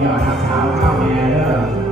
อย่างเาสาเข้าแม่เด้อ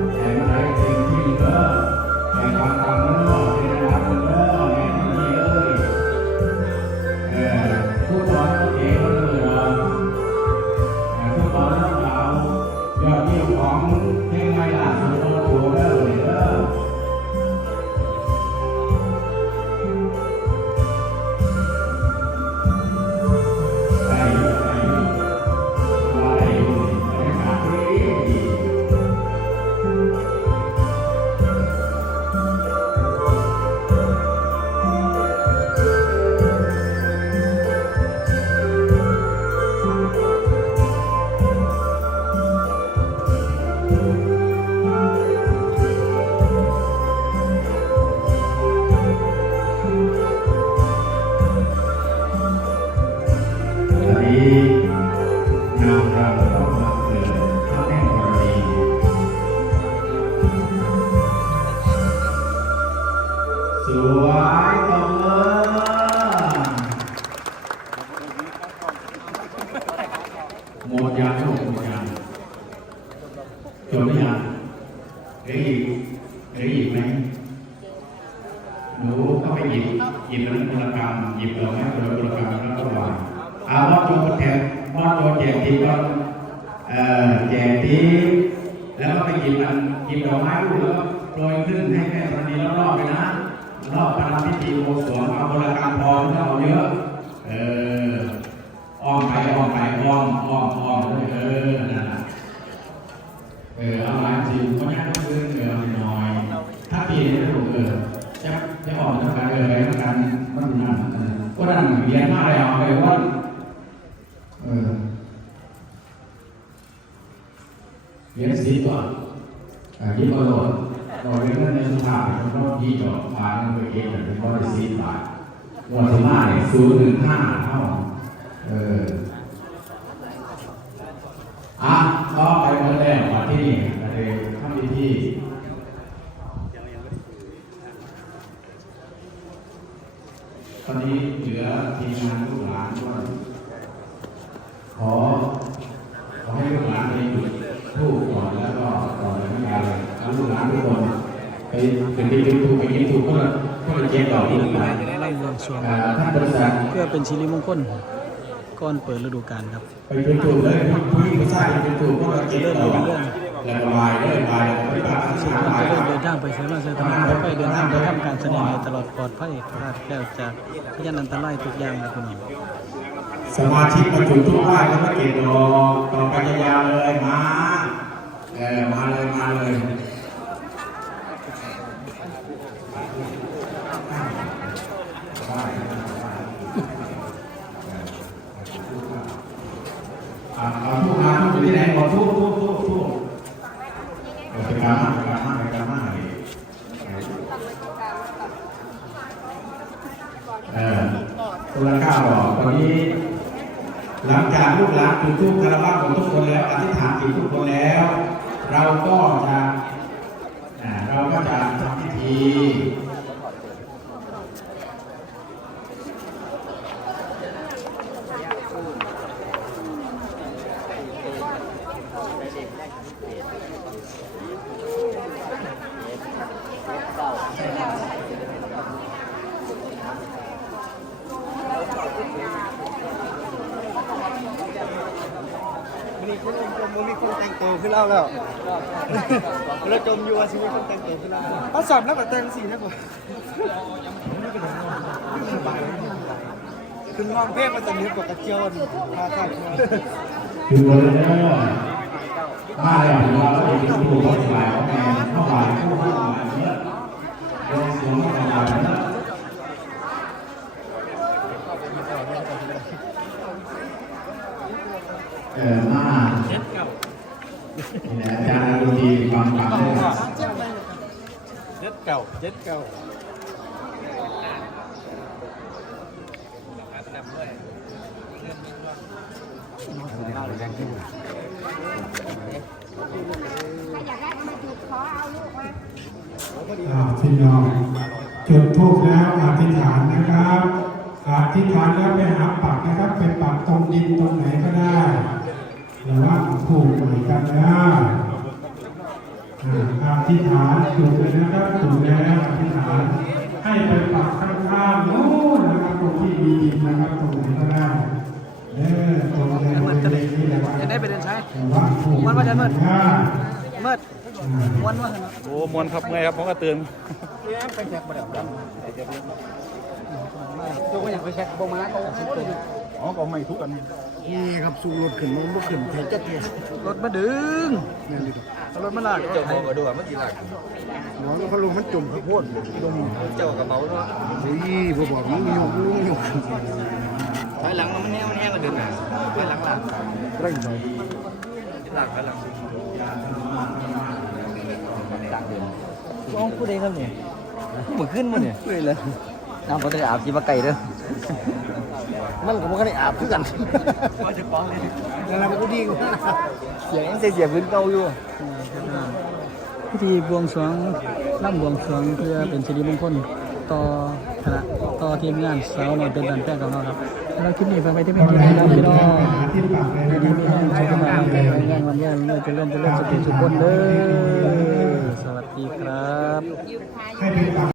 หรืออีกหรืออีกไหมหนูก็ไปหยิบหยิบนั้นคนละกรรมหยิบดอกไม้คนละคนละกรรมแล้วก็วางอามอดโจแจกมอดโจแจกทีก็เอ่อแจกทีแล้วก็ไปหยิบอันหยิบดอกไม้ลูกแล้วก็โปรยขึ้นให้แม่ธรณีรอบๆไปนะรอบประพิธีโบสถ์เอาคนละกรรมพอไม่เอาเยอะเอออ้อมไปอ้อมไปอ้อมอ้อมอ้อมเออนั่นน่ะ เออเอาลายจริงเพราะงั้นต้องเรื่องเงินน้อย ถ้าปีนี้ถูกเออจะจะออกจากการเอออะไรประกันมันนั่นก็นั่นเรียนมาอะไรเอาไปว่าเออเรียนสีตัวอ่ายี่ห้อโหลดเราเรียนในสุภาพเป็นรอบยี่จอบพาเงินไปเองเป็นข้อที่สี่บาทวันที่ห้าเนี่ยศูนย์หนึ่งห้าเท่าเออะก็ไปเมื่ อแรกมาที่นี่ไปทำพิธีตอนนี้เหลือทีมงานลูกหลานด้วยขอขอให้ลูกหลานไปหยุดทูบก่อนแล้วก็ต่อไปไม่ยาวเลยเอาลูกหลานทุกคนไปเป็นไปยูทูบไปยินทูบก็ละก็ละเจ็ดดอกที่ลูกหลานร่ำรวงสรวงอ่าท่านบริษัทเพื่อเป็นสิริมงคลก่อนเปิดฤดูกาลครับ ไปเป็นจูบเลยผู้หญิงผู้ชายเป็นจูบก็เจ็บเรา แล้วก็วายเลยวายแล้วก็ไปพาผู้ชายวายจะเดินทางไปเสริมเสริมธรรมะไปเดินทางไปทำการแสดงให้ตลอดปลอดภัยคลาดแคล้วจากพยานอันตรายทุกอย่างครับพี่น้องสมาธิมาจุดทุกไหว้ก็ไม่เก็บดอกต่อไปยาวๆเลยมาเออมาเลยมาเลยอ่าเอาทุกงานทุกที่ไหนบอกทุกทุกทุกทุกเอาไปกามาไปกามาไปกามาเลย เออ คนละเก้าดอกตอนนี้ หลังจากลูกหลานจุดทูปคารวะของทุกคนแล้วอธิษฐานจิตทุกคนแล้ว เราก็จะเราก็จะทำพิธี มีคนจมมีคนแต่งตัวขึ้นเล่าแล้วเราจมอยู่ว่าชีวิตคนแต่งตัวขึ้นเล่าเขาสอบแล้วก็แต่งสีนะกว่าขึ้นมองเพศมันจะนึกกว่ากระเจียวมาข้างคือวันนี้มาแล้วเราก็จะดูว่าหลายของแม่เข้ามาเข้ามาเยอะเป็นเสียงของเราเย เออมานี่แหละอาจารย์ดูดีความฝันเลยเจ็ดเก่าเจ็ดเก่าอยากได้มาจุดขอเอาลูกมาอ่าพี่น้องจุดทูบแล้วอธิษฐานนะครับอธิษฐานแล้วไปหาปักนะครับไปปักตรงดินตรงไหนก็ได้ รือว่าผูกเหมือนกันนะอาธิษฐานจุดเลยนะครับจุดแล้วอธิษฐานให้ไปปักข้างๆโน้นนะครับตรงที่มีนะครับตรงไหนก็ได้เออตรงในบริเวณนี้แหละว่าจะได้ไปเดินใช้มันว่าจะมืดง่ายเมื่อวันว่าโอ้มวนครับไงครับผมก็ตื่นเลี้ยงไปแจกบัตัวก็อยากไปเช็คโบมาเขาสิบตัว อ๋อก็ไม่ทุกกันนี่ครับสู้รถขึ้นรถขึ้นแทนจัดเลยรถมาดึงเอารถมาลากเจ้าบอกก็ดูว่ามันกี่หลักน้องเขาลงมันจมข้าวโพดลงเจ้ากระเป๋าเนาะโอ้ยพอบอกมึงมีหกลูกมีหกภายหลังมันแห้งมันแห้งก็เดินหน้าภายหลังหลังเร่งไปหลังภายหลังน้องพูดเองครับเนี่ยเหมือนขึ้นมาเนี่ยเลยเลยน้ำก็ได้อาบจีบไก่เด้อ มันก็ไม่ได้อาบคือกันแล้วก็ดีกว่าเสียงยังเสียเสียพื้นเก่าอยู่พิธีบวงสรวงร่ำบวงสรวงเพื่อเป็นสิริมงคลต่อคณะต่อทีมงานสาวน้อยเป็นดันแป้งของเราครับแล้วคลิปนี้ไปไปที่เป็นที่แล้วพี่น้องหาที่ปักเลยในนะที่ครับมีแรงสุขภาพแข็งแรงวันนี้เราจะเล่นจะเล่นสติสุขคนเด้อสวัสดีดีครับ